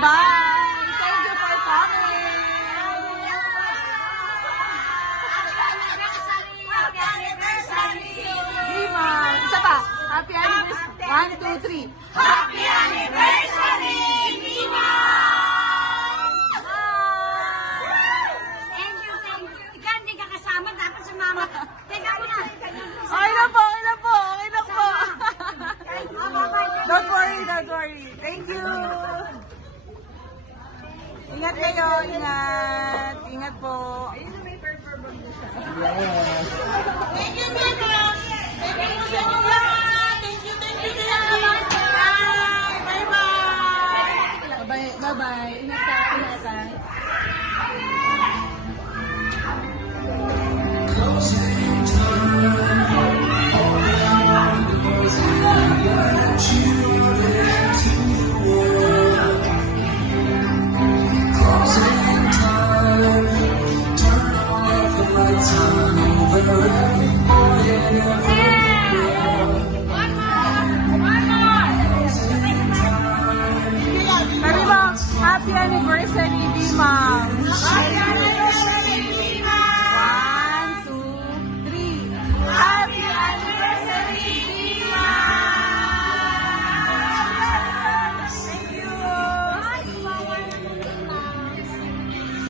Bye! Thank you for coming! Lima! Isa pa! Happy anniversary! 1, 2, 3! Happy anniversary, Lima! Thank you, thank you. Ikaw hindi ka kasama, dapat sa mama. Teka mo na. Okay na po, okay na po, okay na po. Don't worry, don't worry. Thank you. Ingat kayo, ingat. Ingat po. Yes. Thank you, Mama. Thank you sa inyo lahat. Thank you, thank you. Bye-bye. Bye-bye. Bye-bye. Ingat ka, ingat ka. Happy anniversary, Bima! Happy anniversary!